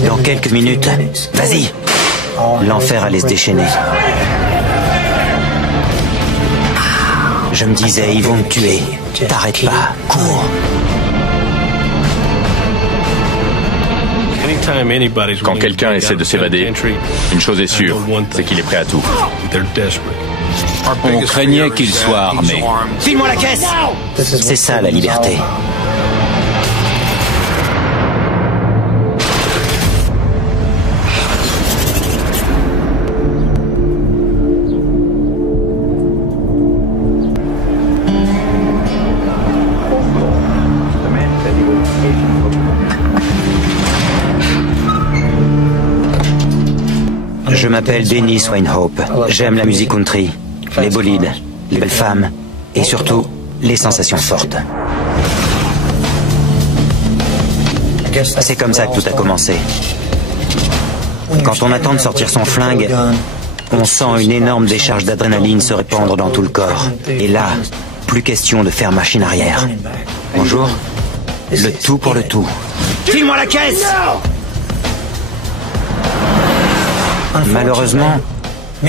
Dans quelques minutes, vas-y. L'enfer allait se déchaîner. Je me disais, ils vont me tuer. T'arrêtes pas, cours. Quand quelqu'un essaie de s'évader, une chose est sûre, c'est qu'il est prêt à tout. On craignait qu'il soit armé. File-moi la caisse. C'est ça la liberté. Je m'appelle Dennis Wynhope. J'aime la musique country, les bolides, les belles femmes et surtout les sensations fortes. C'est comme ça que tout a commencé. Quand on attend de sortir son flingue, on sent une énorme décharge d'adrénaline se répandre dans tout le corps. Et là, plus question de faire machine arrière. Bonjour. Le tout pour le tout. File-moi la caisse! Malheureusement,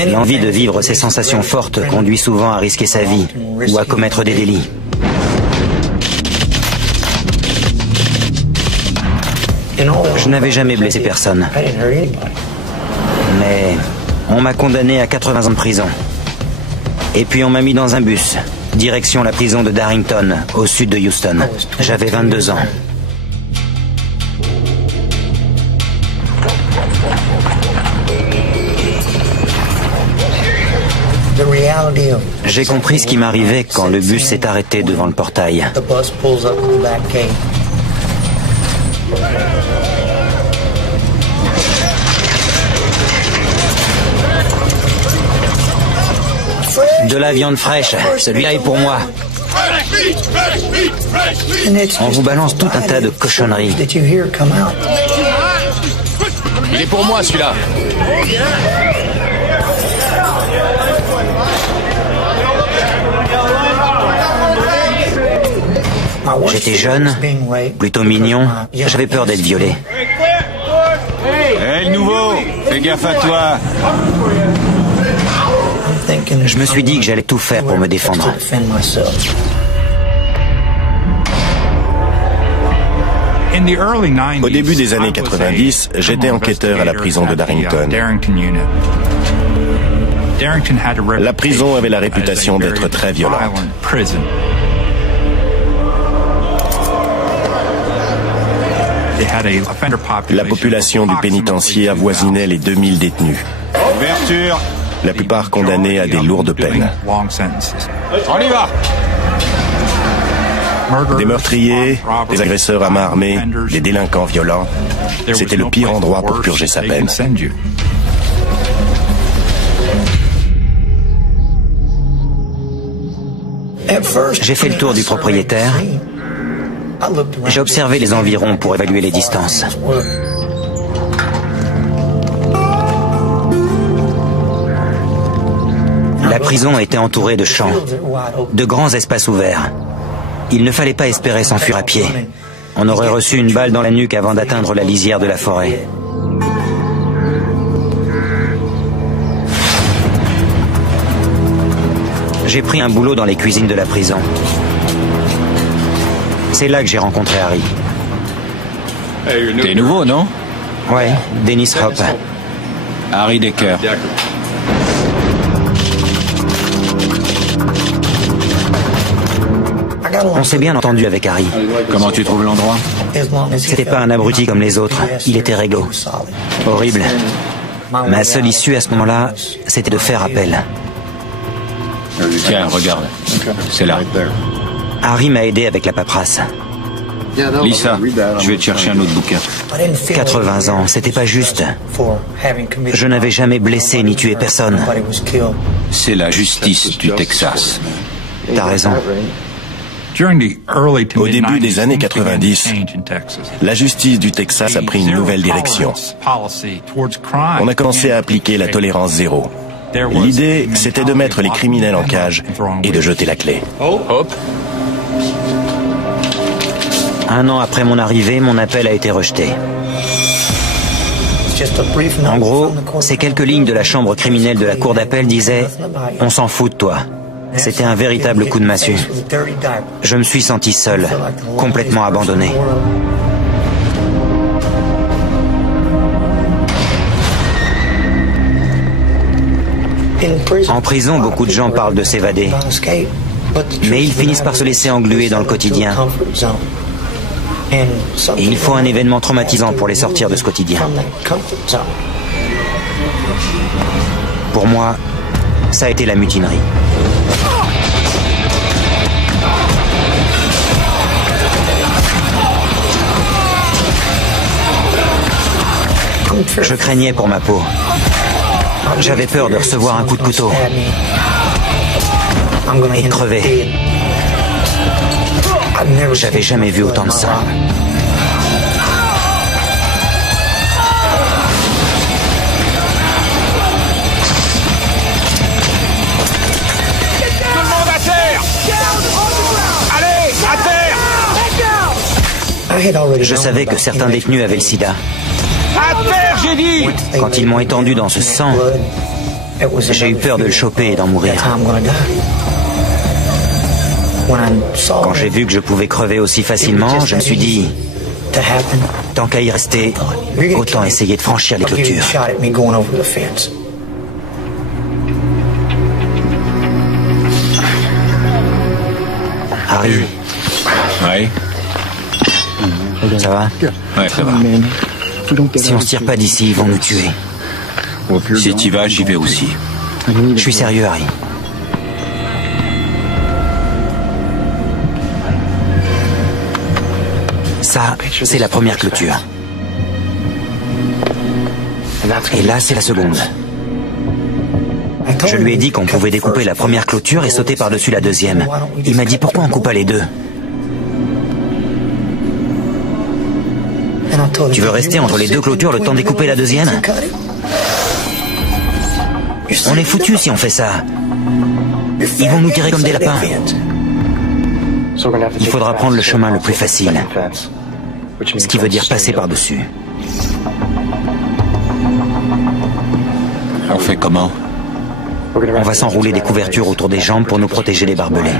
l'envie de vivre ces sensations fortes conduit souvent à risquer sa vie ou à commettre des délits. Je n'avais jamais blessé personne. Mais on m'a condamné à 80 ans de prison. Et puis on m'a mis dans un bus, direction la prison de Darrington, au sud de Houston. J'avais 22 ans. J'ai compris ce qui m'arrivait quand le bus s'est arrêté devant le portail. De la viande fraîche, celui-là est pour moi. On vous balance tout un tas de cochonneries. Il est pour moi, celui-là. J'étais jeune, plutôt mignon, j'avais peur d'être violé. Hé, le nouveau, fais gaffe à toi. Je me suis dit que j'allais tout faire pour me défendre. Au début des années 90, j'étais enquêteur à la prison de Darrington. La prison avait la réputation d'être très violente. La population du pénitencier avoisinait les 2000 détenus. Ouverture. La plupart condamnés à des lourdes peines. On y va. Des meurtriers, des agresseurs à main armée, des délinquants violents. C'était le pire endroit pour purger sa peine. J'ai fait le tour du propriétaire. J'ai observé les environs pour évaluer les distances. La prison était entourée de champs, de grands espaces ouverts. Il ne fallait pas espérer s'enfuir à pied. On aurait reçu une balle dans la nuque avant d'atteindre la lisière de la forêt. J'ai pris un boulot dans les cuisines de la prison. C'est là que j'ai rencontré Harry. T'es nouveau, non? Ouais, Dennis Hope. Harry Decker. On s'est bien entendu avec Harry. Comment tu trouves l'endroit? C'était pas un abruti comme les autres. Il était réglo. Horrible. Ma seule issue à ce moment-là, c'était de faire appel. Tiens, regarde. C'est là. Harry m'a aidé avec la paperasse. Lisa, je vais te chercher un autre bouquin. 80 ans, c'était pas juste. Je n'avais jamais blessé ni tué personne. C'est la justice du Texas. T'as raison. Au début des années 90, la justice du Texas a pris une nouvelle direction. On a commencé à appliquer la tolérance zéro. L'idée, c'était de mettre les criminels en cage et de jeter la clé. Hop. Un an après mon arrivée, mon appel a été rejeté. En gros, ces quelques lignes de la chambre criminelle de la cour d'appel disaient « On s'en fout de toi ». C'était un véritable coup de massue. Je me suis senti seul, complètement abandonné. En prison, beaucoup de gens parlent de s'évader. Mais ils finissent par se laisser engluer dans le quotidien. Et il faut un événement traumatisant pour les sortir de ce quotidien. Pour moi, ça a été la mutinerie. Je craignais pour ma peau. J'avais peur de recevoir un coup de couteau et de crever. J'avais jamais vu autant de sang. Tout le monde à terre! Allez, à terre! Je savais que certains détenus avaient le sida. À terre, j'ai dit! Quand ils m'ont étendu dans ce sang, j'ai eu peur de le choper et d'en mourir. Quand j'ai vu que je pouvais crever aussi facilement, je me suis dit, tant qu'à y rester, autant essayer de franchir les clôtures. Harry. Ouais. Ça va? Ouais, ça va. Si on se tire pas d'ici, ils vont nous tuer. Si t'y vas, j'y vais aussi. Je suis sérieux, Harry. Ça, c'est la première clôture. Et là, c'est la seconde. Je lui ai dit qu'on pouvait découper la première clôture et sauter par-dessus la deuxième. Il m'a dit pourquoi on coupe pas les deux. Tu veux rester entre les deux clôtures le temps de découper la deuxième? On est foutus si on fait ça. Ils vont nous tirer comme des lapins. Il faudra prendre le chemin le plus facile. Ce qui veut dire passer par-dessus. On fait comment? On va s'enrouler des couvertures autour des jambes pour nous protéger des barbelés.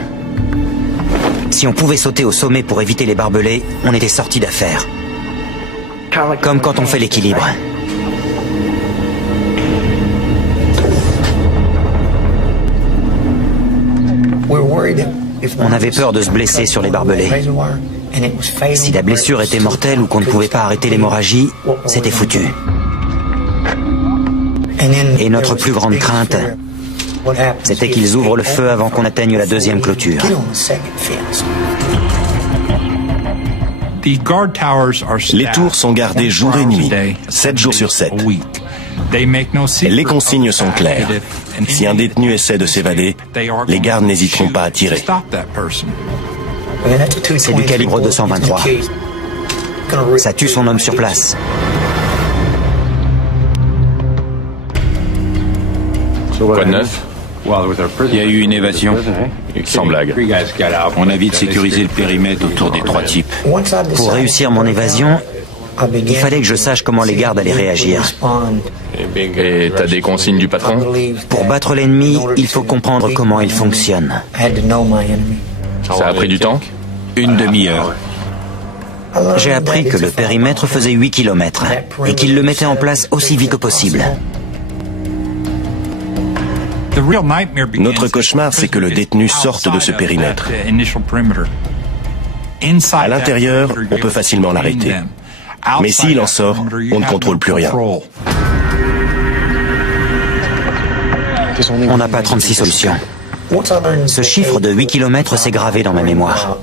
Si on pouvait sauter au sommet pour éviter les barbelés, on était sortis d'affaire. Comme quand on fait l'équilibre. On avait peur de se blesser sur les barbelés. Si la blessure était mortelle ou qu'on ne pouvait pas arrêter l'hémorragie, c'était foutu. Et notre plus grande crainte, c'était qu'ils ouvrent le feu avant qu'on atteigne la deuxième clôture. Les tours sont gardées jour et nuit, 7 jours sur 7. Les consignes sont claires. Si un détenu essaie de s'évader, les gardes n'hésiteront pas à tirer. C'est du calibre 223. Ça tue son homme sur place. Quoi de neuf? Il y a eu une évasion. Sans blague. On a vite sécurisé le périmètre autour des 3 types. Pour réussir mon évasion, il fallait que je sache comment les gardes allaient réagir. Et t'as des consignes du patron? Pour battre l'ennemi, il faut comprendre comment il fonctionne. Ça a pris du temps? Une demi-heure. J'ai appris que le périmètre faisait 8 km et qu'il le mettait en place aussi vite que possible. Notre cauchemar, c'est que le détenu sorte de ce périmètre. À l'intérieur, on peut facilement l'arrêter. Mais s'il en sort, on ne contrôle plus rien. On n'a pas 36 solutions. Ce chiffre de 8 km s'est gravé dans ma mémoire.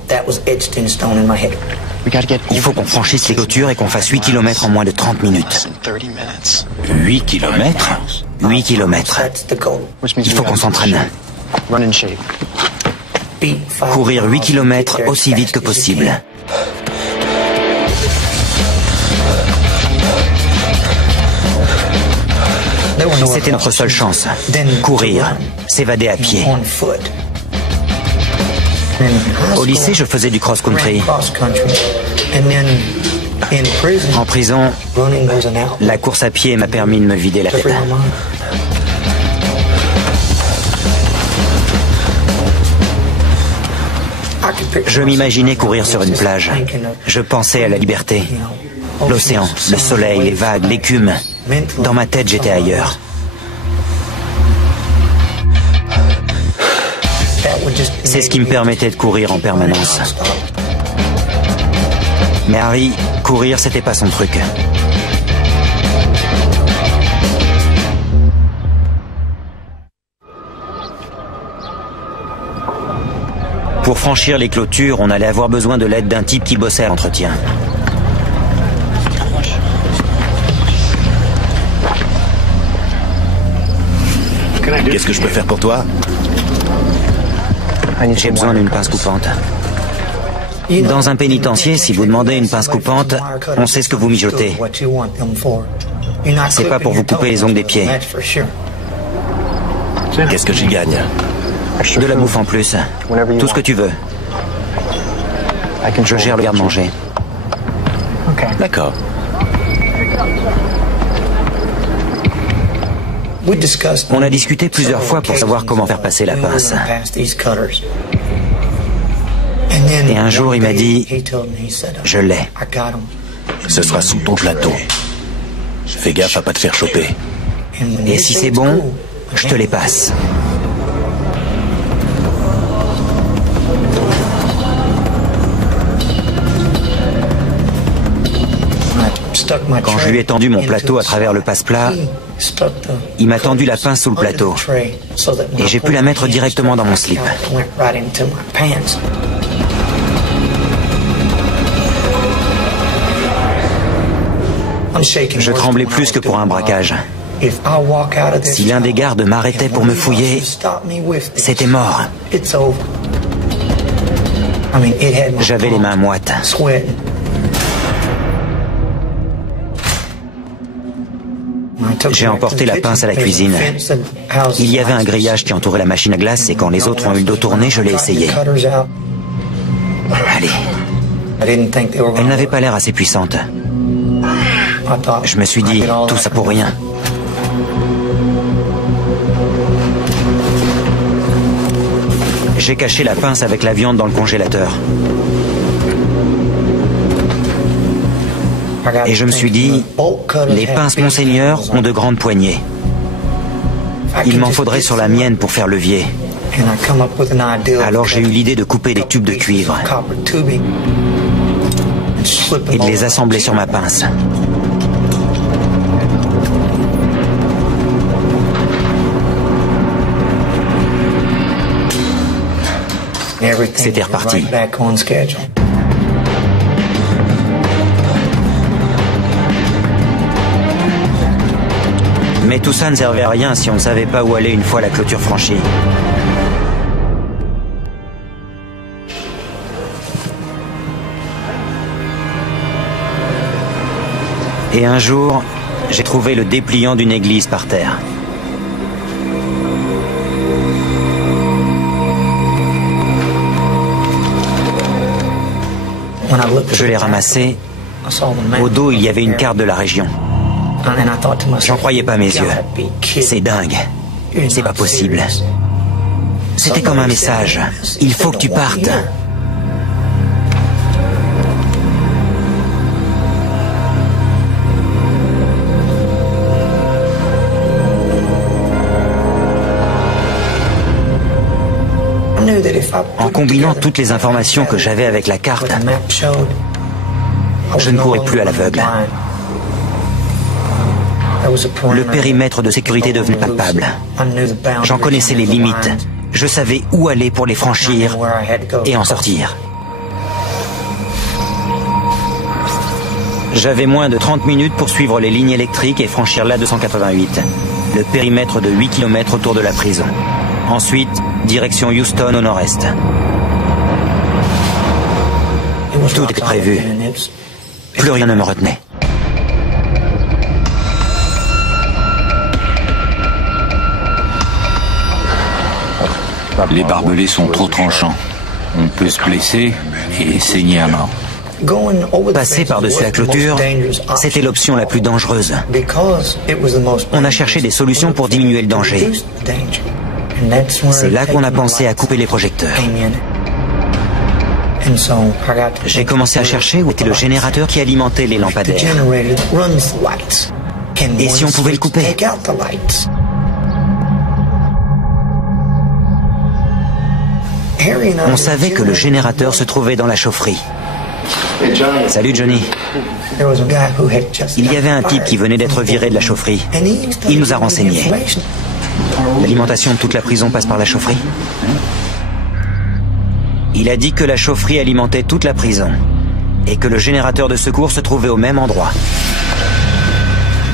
Il faut qu'on franchisse les clôtures et qu'on fasse 8 km en moins de 30 minutes. 8 kilomètres? 8 km. Il faut qu'on s'entraîne. Courir 8 km aussi vite que possible. C'était notre seule chance. Courir, s'évader à pied. Au lycée, je faisais du cross-country. En prison, la course à pied m'a permis de me vider la tête. Je m'imaginais courir sur une plage. Je pensais à la liberté. L'océan, le soleil, les vagues, l'écume. Dans ma tête, j'étais ailleurs. C'est ce qui me permettait de courir en permanence. Mais Harry, courir, c'était pas son truc. Pour franchir les clôtures, on allait avoir besoin de l'aide d'un type qui bossait à l'entretien. Qu'est-ce que je peux faire pour toi? J'ai besoin d'une pince coupante. Dans un pénitencier, si vous demandez une pince coupante, on sait ce que vous mijotez. C'est pas pour vous couper les ongles des pieds. Qu'est-ce que j'y gagne? De la bouffe en plus. Tout ce que tu veux. Je gère le garde-manger. D'accord. On a discuté plusieurs fois pour savoir comment faire passer la pince. Et un jour, il m'a dit, je l'ai. Ce sera sous ton plateau. Fais gaffe à pas te faire choper. Et si c'est bon, je te les passe. Quand je lui ai tendu mon plateau à travers le passe-plat, il m'a tendu la pince sous le plateau. Et j'ai pu la mettre directement dans mon slip. Je tremblais plus que pour un braquage. Si l'un des gardes m'arrêtait pour me fouiller, c'était mort. J'avais les mains moites. J'ai emporté la pince à la cuisine. Il y avait un grillage qui entourait la machine à glace et quand les autres ont eu le dos tourné, je l'ai essayé. Allez. Elle n'avait pas l'air assez puissante. Je me suis dit, tout ça pour rien. J'ai caché la pince avec la viande dans le congélateur. Et je me suis dit, les pinces Monseigneur ont de grandes poignées. Il m'en faudrait sur la mienne pour faire levier. Alors j'ai eu l'idée de couper des tubes de cuivre et de les assembler sur ma pince. C'était reparti. Mais tout ça ne servait à rien si on ne savait pas où aller une fois la clôture franchie. Et un jour, j'ai trouvé le dépliant d'une église par terre. Je l'ai ramassé. Au dos, il y avait une carte de la région. J'en croyais pas mes yeux. C'est dingue. C'est pas possible. C'était comme un message. Il faut que tu partes. En combinant toutes les informations que j'avais avec la carte, je ne courais plus à l'aveugle. Le périmètre de sécurité devenait palpable. J'en connaissais les limites. Je savais où aller pour les franchir et en sortir. J'avais moins de 30 minutes pour suivre les lignes électriques et franchir l'A288, le périmètre de 8 km autour de la prison. Ensuite, direction Houston au nord-est. Tout était prévu. Plus rien ne me retenait. Les barbelés sont trop tranchants. On peut se blesser et saigner à mort. Passer par-dessus la clôture, c'était l'option la plus dangereuse. On a cherché des solutions pour diminuer le danger. C'est là qu'on a pensé à couper les projecteurs. J'ai commencé à chercher où était le générateur qui alimentait les lampadaires. Et si on pouvait le couper? On savait que le générateur se trouvait dans la chaufferie. Salut Johnny. Il y avait un type qui venait d'être viré de la chaufferie. Il nous a renseignés. L'alimentation de toute la prison passe par la chaufferie. Il a dit que la chaufferie alimentait toute la prison et que le générateur de secours se trouvait au même endroit.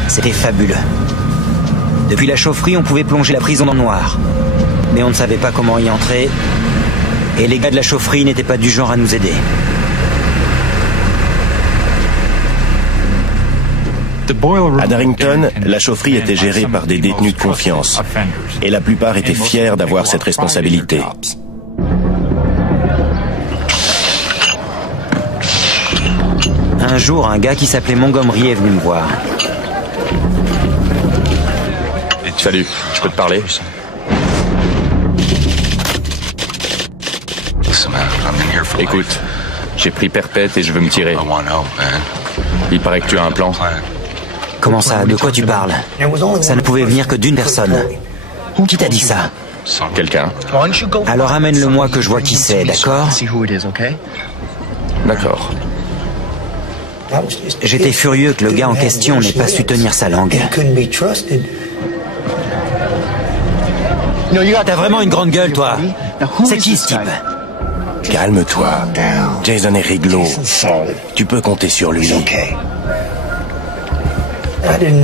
C'était fabuleux. Depuis la chaufferie, on pouvait plonger la prison dans le noir. Mais on ne savait pas comment y entrer. Et les gars de la chaufferie n'étaient pas du genre à nous aider. À Darrington, la chaufferie était gérée par des détenus de confiance. Et la plupart étaient fiers d'avoir cette responsabilité. Un jour, un gars qui s'appelait Montgomery est venu me voir. Salut, je peux te parler? Écoute, j'ai pris perpète et je veux me tirer. Il paraît que tu as un plan. Comment ça? De quoi tu parles? Ça ne pouvait venir que d'une personne. Qui t'a dit ça? Quelqu'un. Alors amène-le-moi que je vois qui c'est, d'accord? D'accord. J'étais furieux que le gars en question n'ait pas su tenir sa langue. T'as vraiment une grande gueule, toi. C'est qui ce type? Calme-toi. Jason est réglo. Tu peux compter sur lui.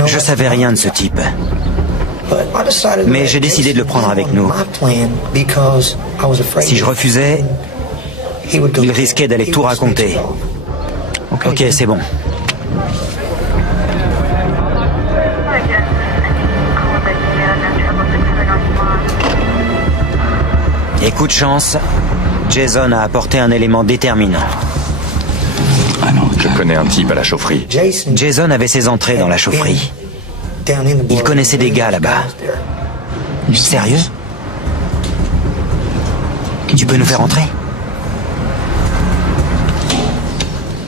Je savais rien de ce type. Mais j'ai décidé de le prendre avec nous. Si je refusais, il risquait d'aller tout raconter. Ok, c'est bon. Et coup de chance, Jason a apporté un élément déterminant. Je connais un type à la chaufferie. Jason avait ses entrées dans la chaufferie. Il connaissait des gars là-bas. Sérieux? Tu peux nous faire entrer?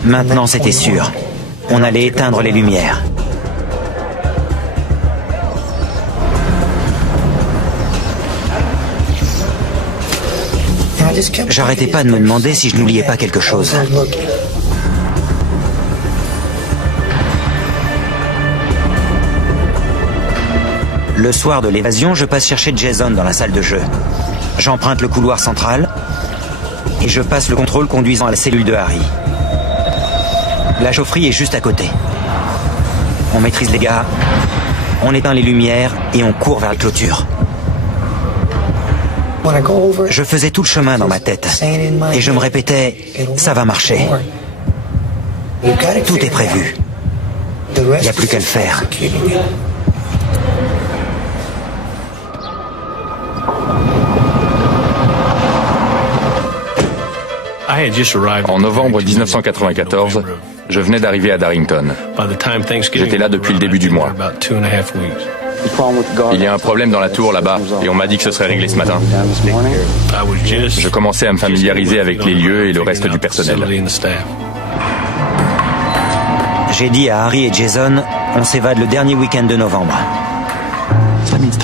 Maintenant, c'était sûr. On allait éteindre les lumières. J'arrêtais pas de me demander si je n'oubliais pas quelque chose. Le soir de l'évasion, je passe chercher Jason dans la salle de jeu. J'emprunte le couloir central et je passe le contrôle conduisant à la cellule de Harry. La chaufferie est juste à côté. On maîtrise les gars, on éteint les lumières et on court vers la clôture. Je faisais tout le chemin dans ma tête et je me répétais, ça va marcher. Tout est prévu. Il n'y a plus qu'à le faire. En novembre 1994, je venais d'arriver à Darrington. J'étais là depuis le début du mois. Il y a un problème dans la tour là-bas et on m'a dit que ce serait réglé ce matin. Je commençais à me familiariser avec les lieux et le reste du personnel. J'ai dit à Harry et Jason, on s'évade le dernier week-end de novembre.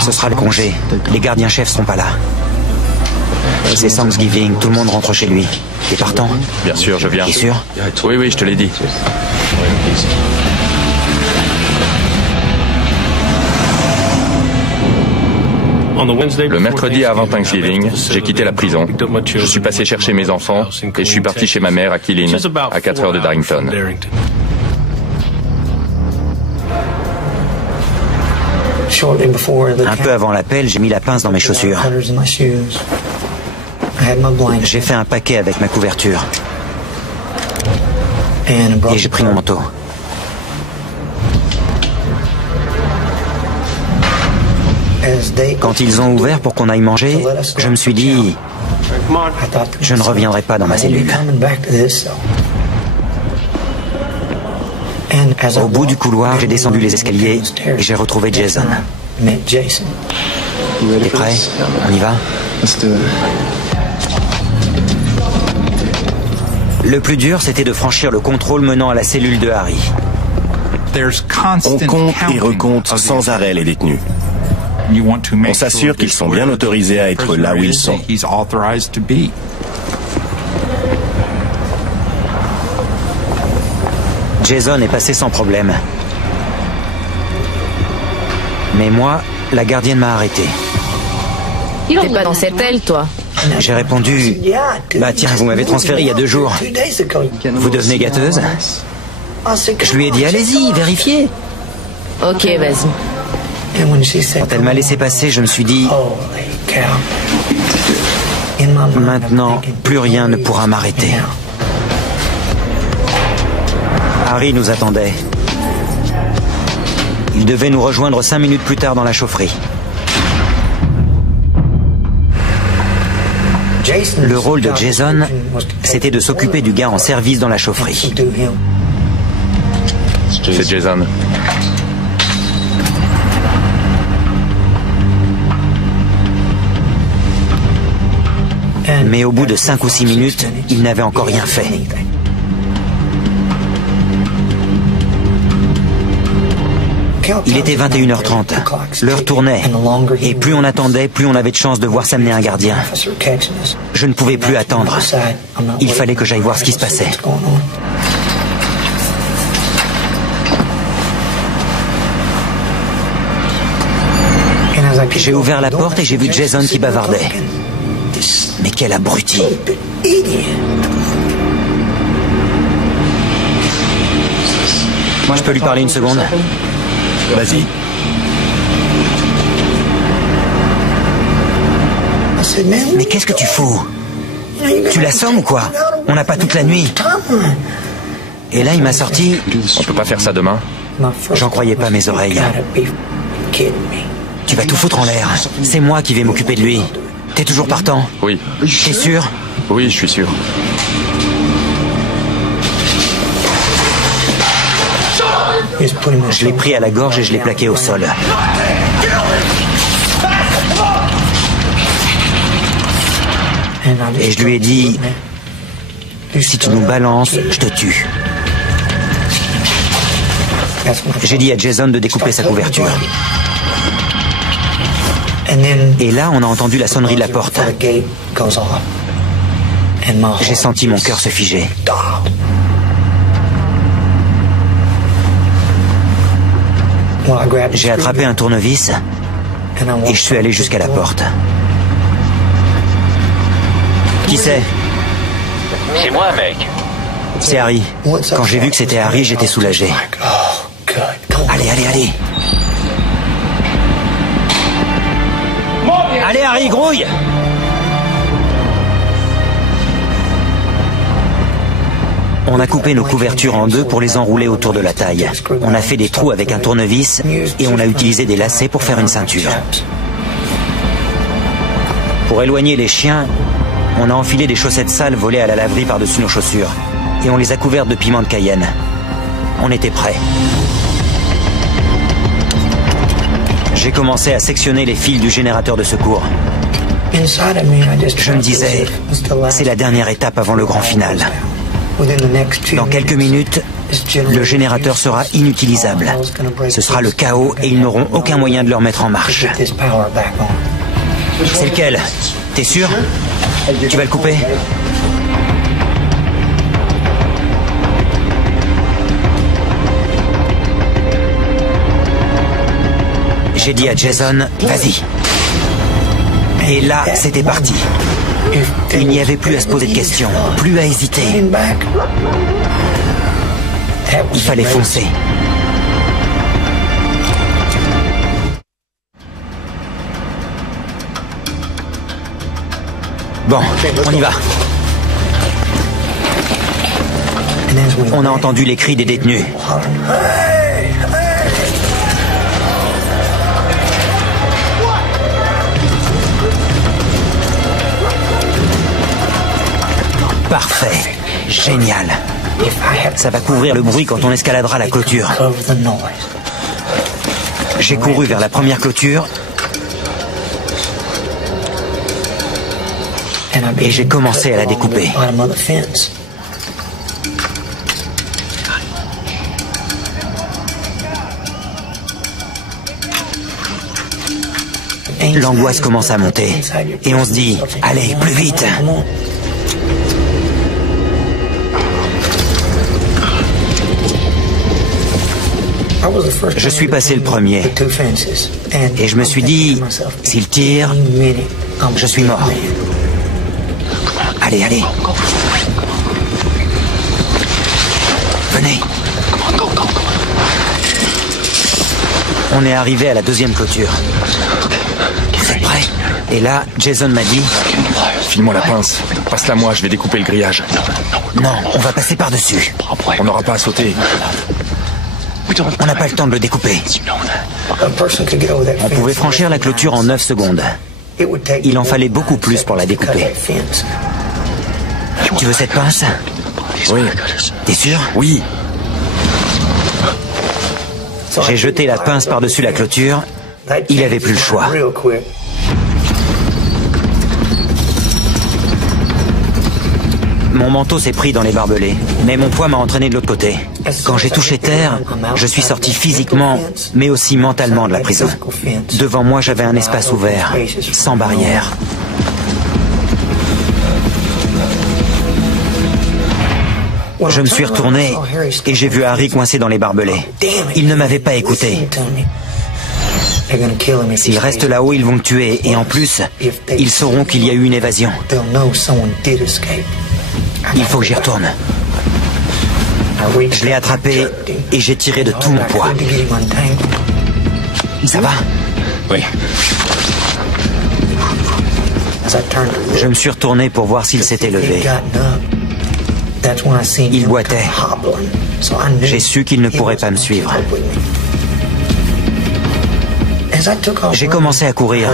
Ce sera le congé. Les gardiens-chefs seront pas là. C'est Thanksgiving, tout le monde rentre chez lui. T'es partant? Bien sûr, je viens. T'es sûr? Oui, je te l'ai dit. Le mercredi avant Thanksgiving, j'ai quitté la prison. Je suis passé chercher mes enfants et je suis parti chez ma mère à Keeling, à 4 heures de Darrington. Un peu avant l'appel, j'ai mis la pince dans mes chaussures. J'ai fait un paquet avec ma couverture. Et j'ai pris mon manteau. Quand ils ont ouvert pour qu'on aille manger, je me suis dit, je ne reviendrai pas dans ma cellule. Au bout du couloir, j'ai descendu les escaliers et j'ai retrouvé Jason. T'es prêt? On y va? Le plus dur, c'était de franchir le contrôle menant à la cellule de Harry. On compte et recompte sans arrêt les détenus. On s'assure qu'ils sont bien autorisés à être là où ils sont. Jason est passé sans problème. Mais moi, la gardienne m'a arrêté. T'es pas dans cette aile, toi? J'ai répondu, bah tiens, vous m'avez transféré il y a 2 jours. Vous devenez gâteuse? Je lui ai dit, allez-y, vérifiez. Ok, vas-y. Quand elle m'a laissé passer, je me suis dit, maintenant, plus rien ne pourra m'arrêter. Harry nous attendait. Il devait nous rejoindre 5 minutes plus tard dans la chaufferie. Le rôle de Jason, c'était de s'occuper du gars en service dans la chaufferie. C'est Jason. Mais au bout de 5 ou 6 minutes, il n'avait encore rien fait. Il était 21h30. L'heure tournait. Et plus on attendait, plus on avait de chance de voir s'amener un gardien. Je ne pouvais plus attendre. Il fallait que j'aille voir ce qui se passait. J'ai ouvert la porte et j'ai vu Jason qui bavardait. Mais quel abruti! Je peux lui parler une seconde? Vas-y. Mais qu'est-ce que tu fous? Tu l'assommes ou quoi? On n'a pas toute la nuit. Et là, il m'a sorti... On peut pas faire ça demain? J'en croyais pas mes oreilles. Tu vas tout foutre en l'air. C'est moi qui vais m'occuper de lui. T'es toujours partant? Oui. T'es sûr? Oui, je suis sûr. Je l'ai pris à la gorge et je l'ai plaqué au sol. Et je lui ai dit, si tu nous balances, je te tue. J'ai dit à Jason de découper sa couverture. Et là, on a entendu la sonnerie de la porte. J'ai senti mon cœur se figer. J'ai attrapé un tournevis et je suis allé jusqu'à la porte. Qui c'est? C'est moi, mec. C'est Harry. Quand j'ai vu que c'était Harry, j'étais soulagé. Allez, allez, allez. Allez, Harry, grouille! On a coupé nos couvertures en 2 pour les enrouler autour de la taille. On a fait des trous avec un tournevis et on a utilisé des lacets pour faire une ceinture. Pour éloigner les chiens, on a enfilé des chaussettes sales volées à la laverie par-dessus nos chaussures et on les a couvertes de piment de Cayenne. On était prêts. J'ai commencé à sectionner les fils du générateur de secours. Je me disais, c'est la dernière étape avant le grand final. Dans quelques minutes, le générateur sera inutilisable. Ce sera le chaos et ils n'auront aucun moyen de le remettre en marche. C'est lequel? T'es sûr? Tu vas le couper? J'ai dit à Jason, vas-y. Et là, c'était parti. Il n'y avait plus à se poser de questions, plus à hésiter. Il fallait foncer. Bon, on y va. On a entendu les cris des détenus. Parfait. Génial. Ça va couvrir le bruit quand on escaladera la clôture. J'ai couru vers la première clôture et j'ai commencé à la découper. L'angoisse commence à monter et on se dit « Allez, plus vite !» Je suis passé le premier et je me suis dit « S'il tire, je suis mort. » Allez, allez. Venez. On est arrivé à la deuxième clôture. Vous êtes prêts? Et là, Jason m'a dit... File-moi la pince. Passe-la moi, je vais découper le grillage. Non, on va passer par-dessus. On n'aura pas à sauter. On n'a pas le temps de le découper. On pouvait franchir la clôture en 9 secondes. Il en fallait beaucoup plus pour la découper. Tu veux cette pince? Oui. T'es sûr? Oui. J'ai jeté la pince par-dessus la clôture. Il n'avait plus le choix. Mon manteau s'est pris dans les barbelés, mais mon poids m'a entraîné de l'autre côté. Quand j'ai touché terre, je suis sorti physiquement, mais aussi mentalement de la prison. Devant moi, j'avais un espace ouvert, sans barrière. Je me suis retourné et j'ai vu Harry coincé dans les barbelés. Il ne m'avait pas écouté. S'il reste là-haut, ils vont le tuer. Et en plus, ils sauront qu'il y a eu une évasion. Il faut que j'y retourne. Je l'ai attrapé et j'ai tiré de tout mon poids. Ça va? Oui. Je me suis retourné pour voir s'il s'était levé. Il boitait. J'ai su qu'il ne pourrait pas me suivre. J'ai commencé à courir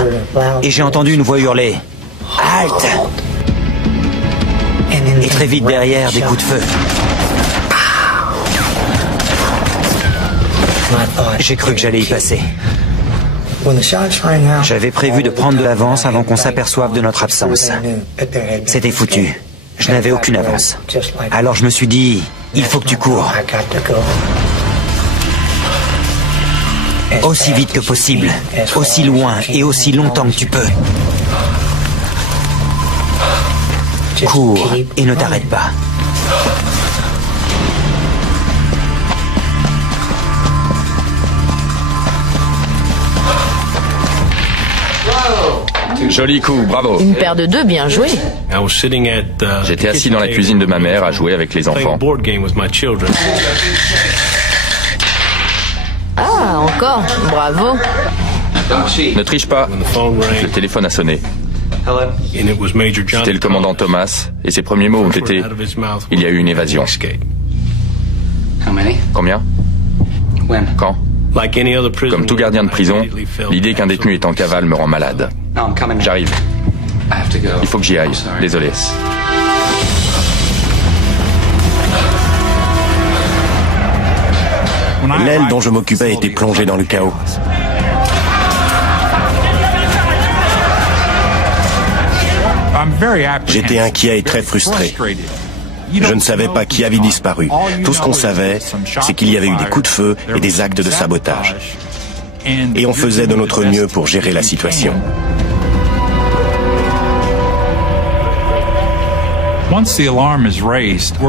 et j'ai entendu une voix hurler « Halte !» Et très vite derrière, des coups de feu. J'ai cru que j'allais y passer. J'avais prévu de prendre de l'avance avant qu'on s'aperçoive de notre absence. C'était foutu. Je n'avais aucune avance. Alors je me suis dit, il faut que tu cours. Aussi vite que possible, aussi loin et aussi longtemps que tu peux. Cours et ne t'arrête pas. Joli coup, bravo. Une paire de deux, bien joué. J'étais assis dans la cuisine de ma mère à jouer avec les enfants. Ah, encore, bravo. Ne triche pas. Le téléphone a sonné. C'était le commandant Thomas, et ses premiers mots ont été « Il y a eu une évasion ». Combien? Quand? Comme tout gardien de prison, l'idée qu'un détenu est en cavale me rend malade. J'arrive. Il faut que j'y aille. Désolé. L'aile dont je m'occupais était plongée dans le chaos. J'étais inquiet et très frustré. Je ne savais pas qui avait disparu. Tout ce qu'on savait, c'est qu'il y avait eu des coups de feu et des actes de sabotage. Et on faisait de notre mieux pour gérer la situation.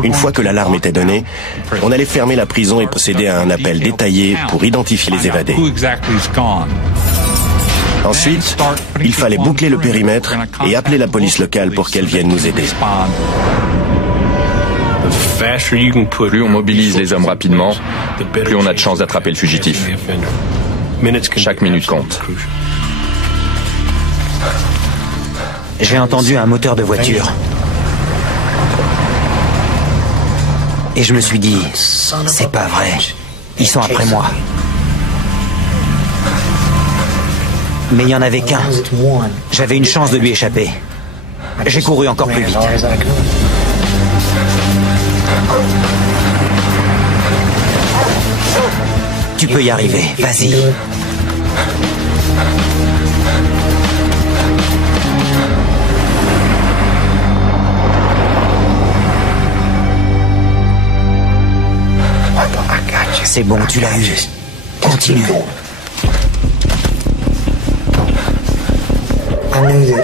Une fois que l'alarme était donnée, on allait fermer la prison et procéder à un appel détaillé pour identifier les évadés. Ensuite, il fallait boucler le périmètre et appeler la police locale pour qu'elle vienne nous aider. Plus on mobilise les hommes rapidement, plus on a de chances d'attraper le fugitif. Chaque minute compte. J'ai entendu un moteur de voiture. Et je me suis dit, c'est pas vrai. Ils sont après moi. Mais il n'y en avait qu'un. J'avais une chance de lui échapper. J'ai couru encore plus vite. Tu peux y arriver, vas-y. C'est bon, tu l'as eu. Continue.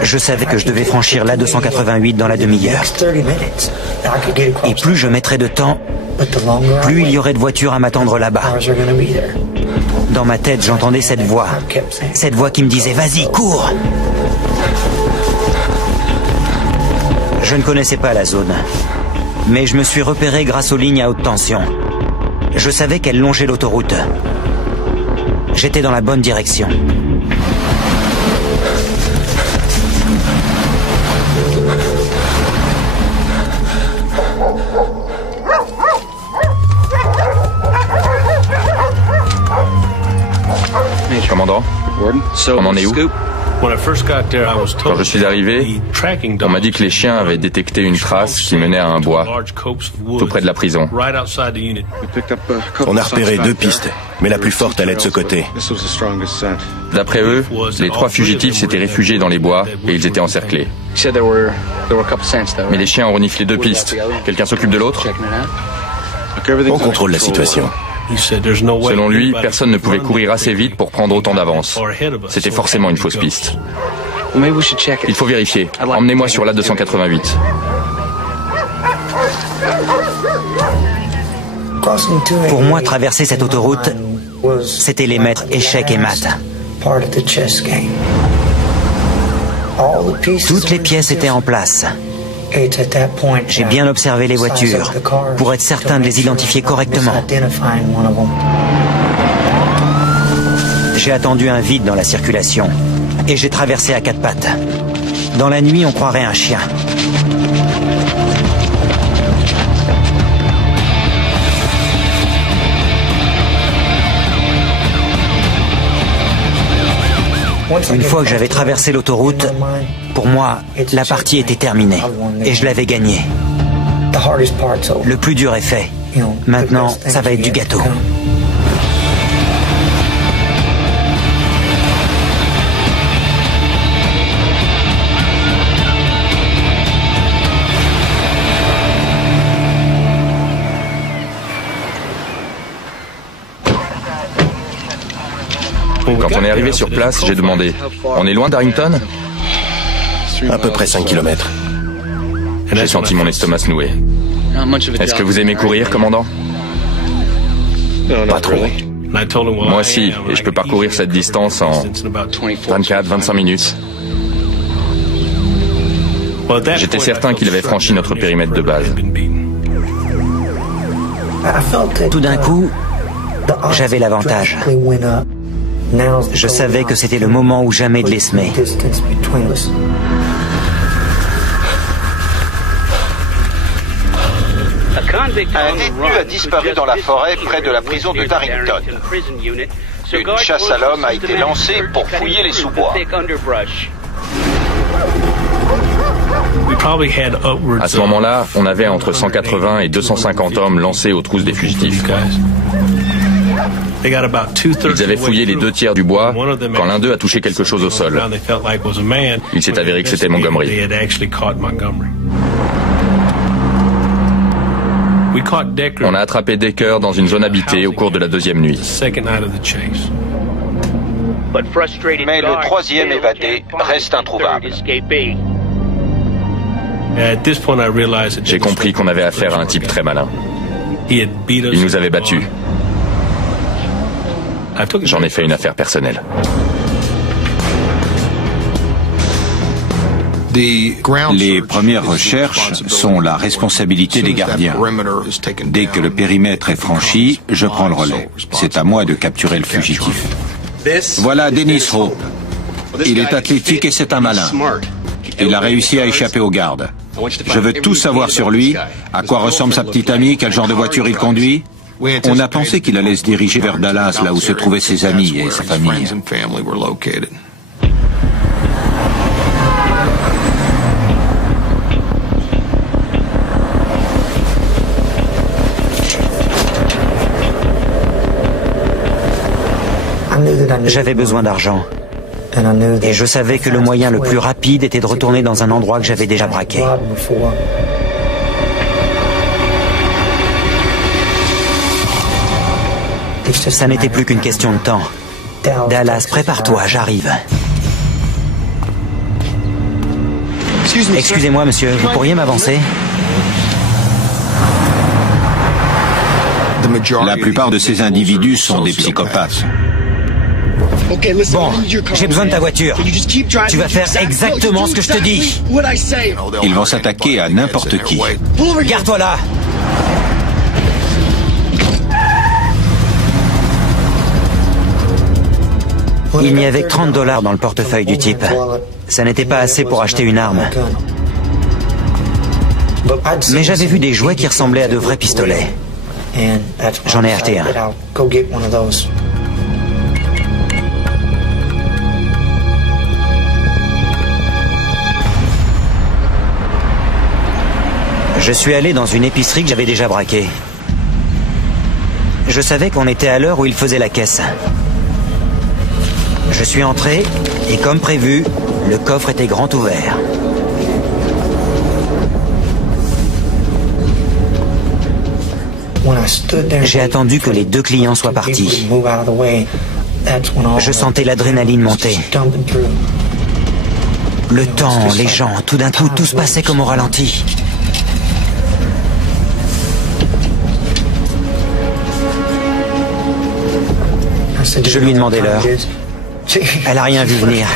Je savais que je devais franchir l'A288 dans la demi-heure. Et plus je mettrais de temps, plus il y aurait de voitures à m'attendre là-bas. Dans ma tête, j'entendais cette voix qui me disait « Vas-y, cours !» Je ne connaissais pas la zone, mais je me suis repéré grâce aux lignes à haute tension. Je savais qu'elles longeaient l'autoroute. J'étais dans la bonne direction. Commandant, on en est où? Quand je suis arrivé, on m'a dit que les chiens avaient détecté une trace qui menait à un bois, tout près de la prison. On a repéré 2 pistes, mais la plus forte allait de ce côté. D'après eux, les 3 fugitifs s'étaient réfugiés dans les bois et ils étaient encerclés. Mais les chiens ont reniflé 2 pistes. Quelqu'un s'occupe de l'autre? On contrôle la situation. Selon lui, personne ne pouvait courir assez vite pour prendre autant d'avance. C'était forcément une fausse piste. Il faut vérifier. Emmenez-moi sur l'A288. Pour moi, traverser cette autoroute, c'était les maîtres échecs et maths. Toutes les pièces étaient en place. J'ai bien observé les voitures pour être certain de les identifier correctement. J'ai attendu un vide dans la circulation et j'ai traversé à 4 pattes. Dans la nuit, on croirait un chien. Une fois que j'avais traversé l'autoroute, pour moi, la partie était terminée et je l'avais gagnée. Le plus dur est fait. Maintenant, ça va être du gâteau. Quand on est arrivé sur place, j'ai demandé « On est loin d'Arrington ?» À peu près 5 kilomètres. J'ai senti mon estomac se nouer. Est-ce que vous aimez courir, commandant? Pas trop. Moi aussi, et je peux parcourir cette distance en 24-25 minutes. J'étais certain qu'il avait franchi notre périmètre de base. Tout d'un coup, j'avais l'avantage. Je savais que c'était le moment ou jamais de les semer. Un détenu a disparu dans la forêt près de la prison de Darrington. Une chasse à l'homme a été lancée pour fouiller les sous-bois. À ce moment-là, on avait entre 180 et 250 hommes lancés aux trousses des fugitifs. Ils avaient fouillé les 2 tiers du bois quand l'un d'eux a touché quelque chose au sol. Il s'est avéré que c'était Montgomery. On a attrapé Decker dans une zone habitée au cours de la 2e nuit. Mais le 3e évadé reste introuvable. J'ai compris qu'on avait affaire à un type très malin. Il nous avait battus. J'en ai fait une affaire personnelle. Les premières recherches sont la responsabilité des gardiens. Dès que le périmètre est franchi, je prends le relais. C'est à moi de capturer le fugitif. Voilà Dennis Rowe. Il est athlétique et c'est un malin. Il a réussi à échapper aux gardes. Je veux tout savoir sur lui, à quoi ressemble sa petite amie, quel genre de voiture il conduit. On a pensé qu'il allait se diriger vers Dallas, là où se trouvaient ses amis et sa famille. J'avais besoin d'argent. Et je savais que le moyen le plus rapide était de retourner dans un endroit que j'avais déjà braqué. Ça n'était plus qu'une question de temps. Dallas, prépare-toi, j'arrive. Excusez-moi, monsieur, vous pourriez m'avancer? La plupart de ces individus sont des psychopathes. Bon, j'ai besoin de ta voiture. Tu vas faire exactement ce que je te dis. Ils vont s'attaquer à n'importe qui. Garde-toi là. Il n'y avait que $30 dans le portefeuille du type. Ça n'était pas assez pour acheter une arme. Mais j'avais vu des jouets qui ressemblaient à de vrais pistolets. J'en ai acheté un. Je suis allé dans une épicerie que j'avais déjà braquée. Je savais qu'on était à l'heure où il faisait la caisse. Je suis entré et comme prévu, le coffre était grand ouvert. J'ai attendu que les deux clients soient partis. Je sentais l'adrénaline monter. Le temps, les gens, tout d'un coup, tout se passait comme au ralenti. Je lui ai demandé l'heure. Elle a rien vu venir.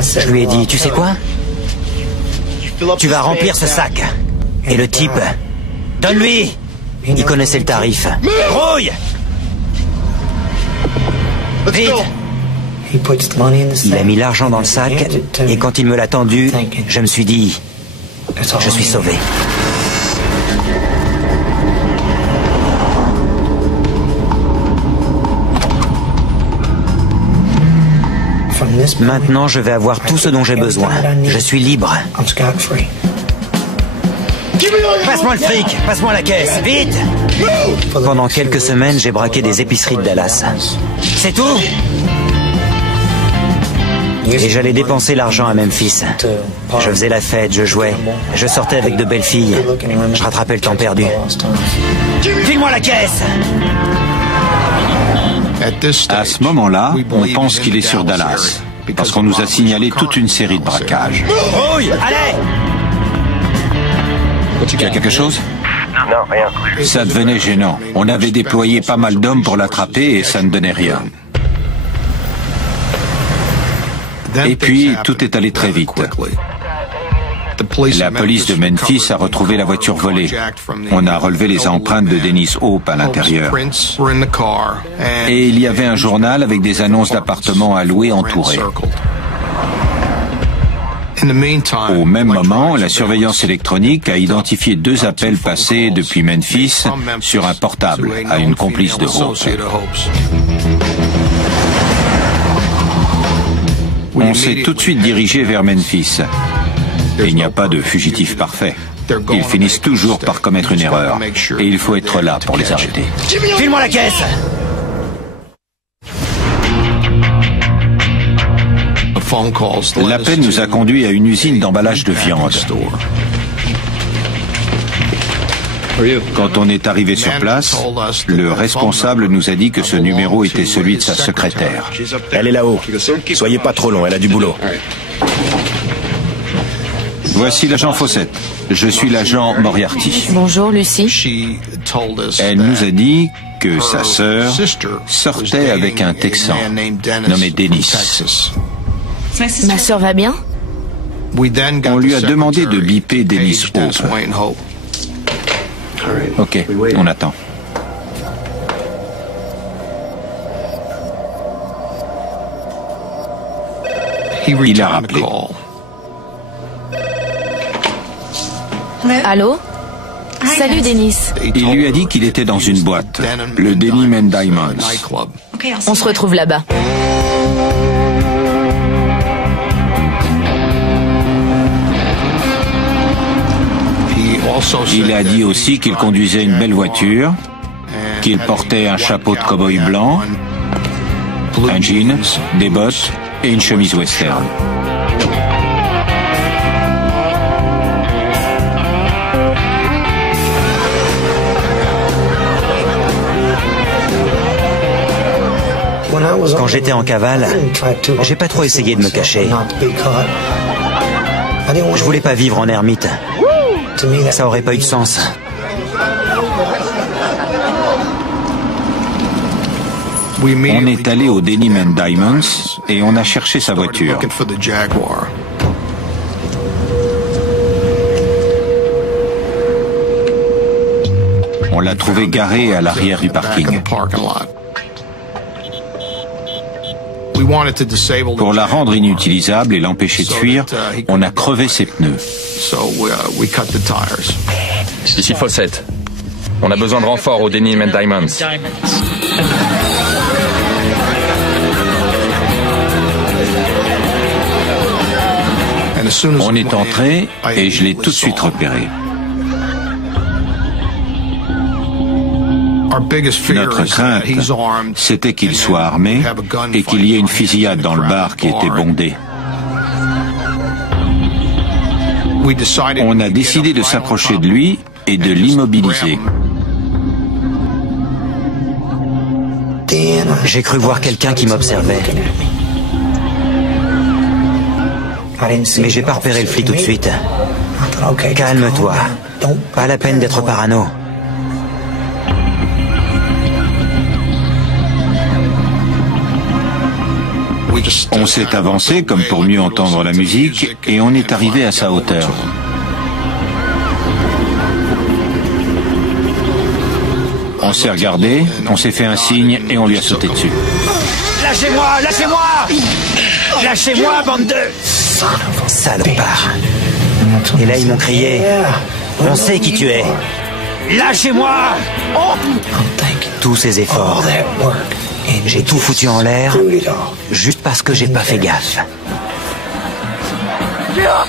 Je lui ai dit, tu sais quoi? Tu vas remplir ce sac. Et le type, donne-lui! Il connaissait le tarif. Grouille! Vite! Il a mis l'argent dans le sac et quand il me l'a tendu, je me suis dit, je suis sauvé. Maintenant, je vais avoir tout ce dont j'ai besoin. Je suis libre. Passe-moi le fric, passe-moi la caisse, vite! Pendant quelques semaines, j'ai braqué des épiceries de Dallas. C'est tout? Et j'allais dépenser l'argent à Memphis. Je faisais la fête, je jouais, je sortais avec de belles filles. Je rattrapais le temps perdu. File-moi la caisse! À ce moment-là, on pense qu'il est sur Dallas, parce qu'on nous a signalé toute une série de braquages. Rouille! Allez! Tu as quelque chose? Non, rien. Ça devenait gênant. On avait déployé pas mal d'hommes pour l'attraper et ça ne donnait rien. Et puis, tout est allé très vite. La police de Memphis a retrouvé la voiture volée. On a relevé les empreintes de Dennis Hope à l'intérieur. Et il y avait un journal avec des annonces d'appartements à louer entourés. Au même moment, la surveillance électronique a identifié 2 appels passés depuis Memphis sur un portable à une complice de Hope. On s'est tout de suite dirigé vers Memphis. Il n'y a pas de fugitif parfait. Ils finissent toujours par commettre une erreur. Et il faut être là pour les arrêter. File-moi la caisse! L'appel nous a conduit à une usine d'emballage de viande. Quand on est arrivé sur place, le responsable nous a dit que ce numéro était celui de sa secrétaire. Elle est là-haut. Soyez pas trop long, elle a du boulot. Voici l'agent Fawcett. Je suis l'agent Moriarty. Bonjour, Lucie. Elle nous a dit que sa sœur sortait avec un Texan nommé Dennis. Ma sœur va bien? On lui a demandé de biper Dennis Hope. Ok, on attend. Il a rappelé. Allô? Salut, Dennis. Il lui a dit qu'il était dans une boîte, le Denim and Diamonds. On se retrouve là-bas. Il a dit aussi qu'il conduisait une belle voiture qu'il portait un chapeau de cow-boy blanc, un jean, des bottes et une chemise western. Quand j'étais en cavale, j'ai pas trop essayé de me cacher. Je voulais pas vivre en ermite. Ça aurait pas eu de sens. On est allé au Denim and Diamonds et on a cherché sa voiture. On l'a trouvée garée à l'arrière du parking. Pour la rendre inutilisable et l'empêcher de fuir, on a crevé ses pneus. Ici Fawcett. On a besoin de renfort au Denim and Diamonds. On est entré et je l'ai tout de suite repéré. Notre crainte, c'était qu'il soit armé et qu'il y ait une fusillade dans le bar qui était bondé. On a décidé de s'approcher de lui et de l'immobiliser. J'ai cru voir quelqu'un qui m'observait. Mais j'ai pas repéré le flic tout de suite. Calme-toi. Pas la peine d'être parano. On s'est avancé comme pour mieux entendre la musique et on est arrivé à sa hauteur. On s'est regardé, on s'est fait un signe et on lui a sauté dessus. Lâchez-moi! Lâchez-moi! Lâchez-moi, bande de... Salopard. Et là, ils m'ont crié. On sait qui tu es. Lâchez-moi! Tous ces efforts. J'ai tout foutu en l'air, juste parce que j'ai pas fait gaffe.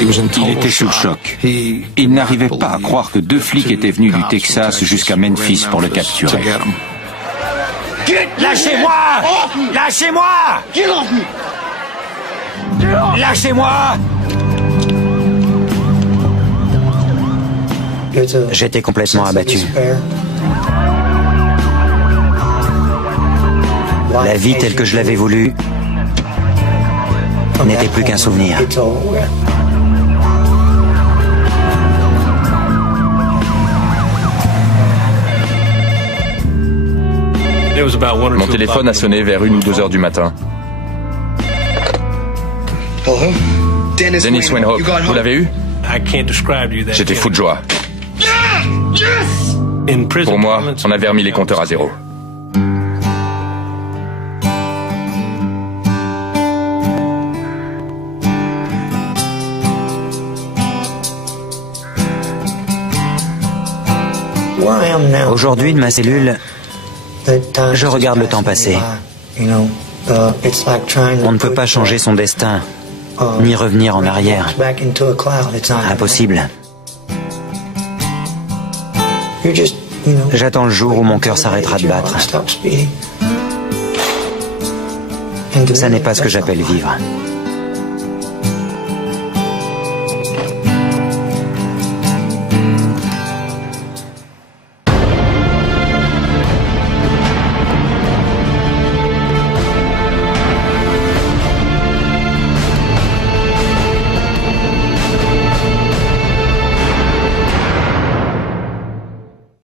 Il était sous le choc. Il n'arrivait pas à croire que 2 flics étaient venus du Texas jusqu'à Memphis pour le capturer. Lâchez-moi! Lâchez-moi! Lâchez-moi! J'étais complètement abattu. La vie telle que je l'avais voulu n'était plus qu'un souvenir. Mon téléphone a sonné vers 1 ou 2 heures du matin. Dennis Wainhope, vous l'avez eu? J'étais fou de joie. Pour moi, on avait remis les compteurs à zéro. Aujourd'hui, de ma cellule, je regarde le temps passer. On ne peut pas changer son destin, ni revenir en arrière. Impossible. J'attends le jour où mon cœur s'arrêtera de battre. Ça n'est pas ce que j'appelle vivre.